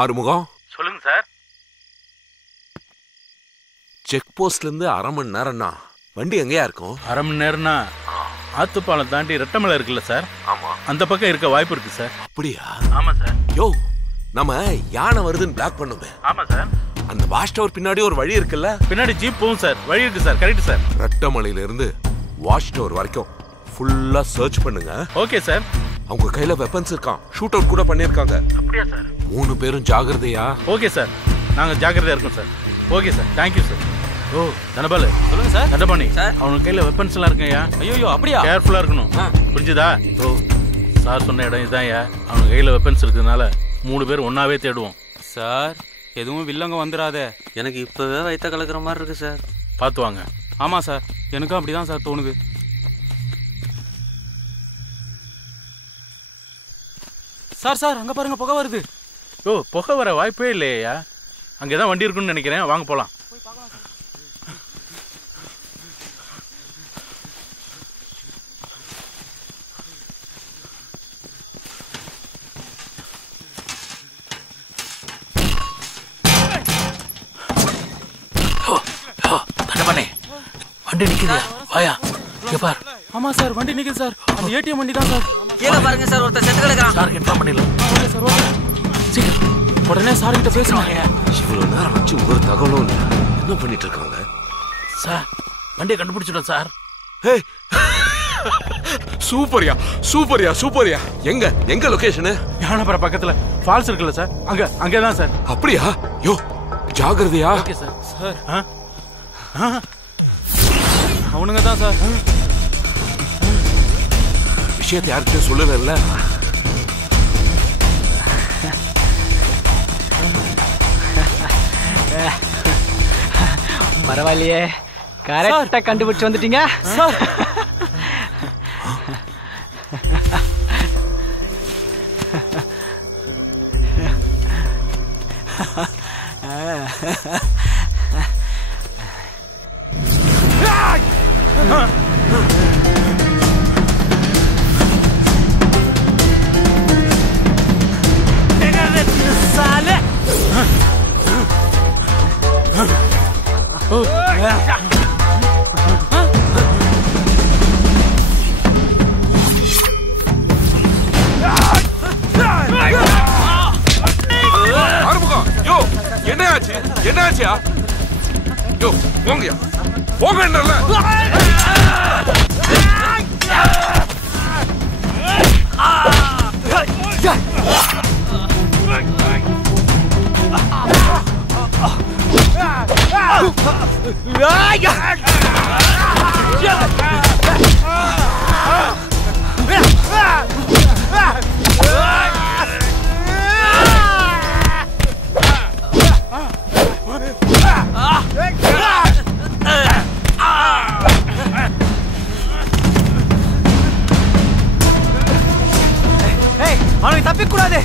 ஆறுமுகம் சொல்லுங்க sir. Check போஸ்ட்ல இருந்து 1/2 மணி நேரம்னா வண்டி எங்கேயா இருக்கும்? 1/2 மணி நேரம்னா ஆத்துப்பாலம் தாண்டி ரெட்டமலை இருக்குல்ல சார்? ஆமா, அந்த பக்கம் இருக்க வாய்ப்பு இருக்கு சார். அப்படியா? ஆமா சார். யோ, நம்ம யானை வருதுன்னு பிளாக் பண்ணுமே. ஆமா சார். அந்த வாஷ் டவர் பின்னாடி ஒரு வழி இருக்குல்ல? பின்னாடி ஜீப் போகும் சார். வழி இருக்கு சார். Correct sir. ரெட்டமலையில இருந்து வாஷ் டவர் வரைக்கும் ஃபுல்லா சர்ச் பண்ணுங்க. Okay sir. அவங்க கையில வெப்பன்ஸ் இருக்கான். ஷூட் அவுட் கூட பண்ணிருக்காங்க. அப்படியா சார்? 3 பேரும் ஜாகிரதையா? ஓகே சார், நாங்க ஜாக்கிரதையா இருக்கோம் sir. Okay sir, thank you sir. ஓ தனபாலு, சொல்லுங்க சார். தண்டபாணி சார், அவனுக்கு கையில வெப்பன்ஸ் எல்லாம் இருக்குங்கய்யா. ஐயோ அப்படியா? கேர்ஃபுல்லா இருக்கணும், புரிஞ்சுதா? ஓ சார் சொன்ன இடம் இதான்யா. அவனுக்கு கையில வெப்பன்ஸ் இருக்கிறதுனால 3 பேர் ஒன்னாவே தேடுவோம் சார். எதுவும் வில்லங்க வந்துடாதே. எனக்கு இப்பவே வயித்த கலக்கிற மாதிரி இருக்கு சார். பார்த்து வாங்க. ஆமா சார், எனக்கும் அப்படிதான் சார் தோணுது. சார் சார் அங்க பாருங்க, புகை வருது. ஓ புகை வர வாய்ப்பே இல்லையா? அங்கேதான் வண்டி இருக்குன்னு நினைக்கிறேன். வாங்க போலாம். வண்டி நிக்குது. வாயா இங்க பார். ஆமா சார், வண்டி நிக்குது சார். அந்த ஏடிஎம் வண்டி தான் சார். கீழே பாருங்க சார், ஒருத்தர் செத்து கிடக்குறான். சாருக்கு இன்ஃபார்ம் பண்ணிடலாம். Okay sir, okay. சீக்கிரம் உடனே சார் கிட்ட பேசுறாங்க. இவ்வளவு நேரம் வச்சு ஒரு தகவலும் இல்லை. என்ன பண்ணிட்டு இருக்காங்க சார்? வண்டியை கண்டுபிடிச்சிட்டோம் சார். சூப்பர்யா, சூப்பர்யா, சூப்பர்யா. எங்க எங்க லொகேஷனு? யானைப்பற பக்கத்துல ஃபால்ஸ் இருக்குல்ல சார், அங்கதான் சார். அப்படியா? யோ ஜாகிரதையா. Okay sir. சார் அவனுங்க தான் சார். விஷயத்தை யார்கிட்ட சொல்லல. பரவாயில்லையே, கரெக்டா கண்டுபிடிச்சு வந்துட்டீங்க சார். என்னாச்சியா? யோ போங்கயா, போங்கன்றல. அவனுக்கு தப்பிக்க கூடாது.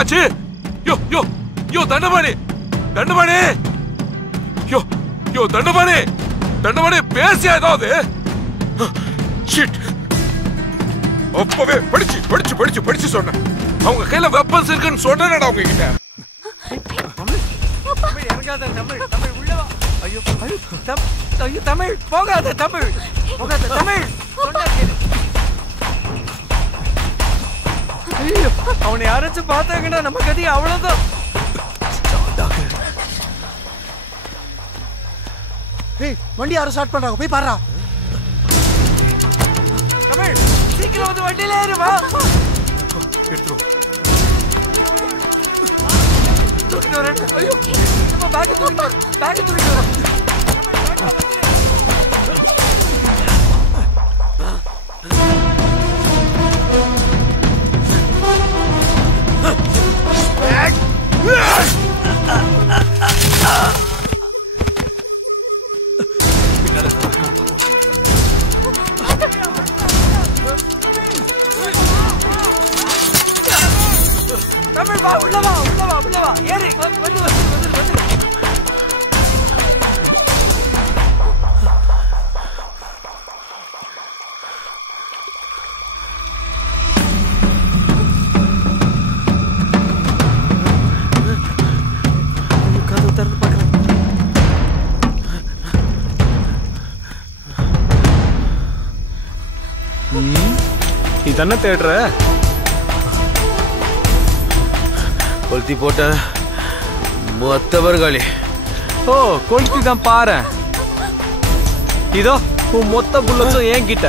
ஆச்சு? யோ யோ யோ தண்டபாணி தண்டபாணி யோ யோ தண்டபாணி தண்டபாணி பேசியா ஏதாவது? ஷிட், அப்பவே படிச்சு படிச்சு படிச்சு படிச்சு சொன்னேன். அவங்க கையில வெப்பன்ஸ் இருக்குன்னு சொன்னேன்டா அவங்க கிட்ட. தமிழ் போகாத, தமிழ் போகாத, தமிழ் அவனை யாராச்சும் பார்த்தாங்கன்னா நம்ம கதி அவ்வளவுதான். வண்டி யாரும் ஸ்டார்ட் பண்றாங்க, போய் பாருடா. தமிழ் சீக்கிரம் வந்து வண்டியில ஏறு, வா. எடுத்துரும். தூக்கிட்டு வரேன். ஐயோ, நம்ம பேக் தூக்கிட்டு வரேன். தமிழ் வா, உள்ள வா, உள்ள வா, உள்ள வா, ஏறு, வந்து வந்து வந்து வந்து. கதவு திறந்து பார்க்கறேன். நீ தானே தேடுற? கொளுத்தி போட்ட மொத்த பர்காலி. ஓ, கொளுத்தி தான் பாரு. இதோ உன் மொத்த புல்லட்ஸும் என்கிட்ட.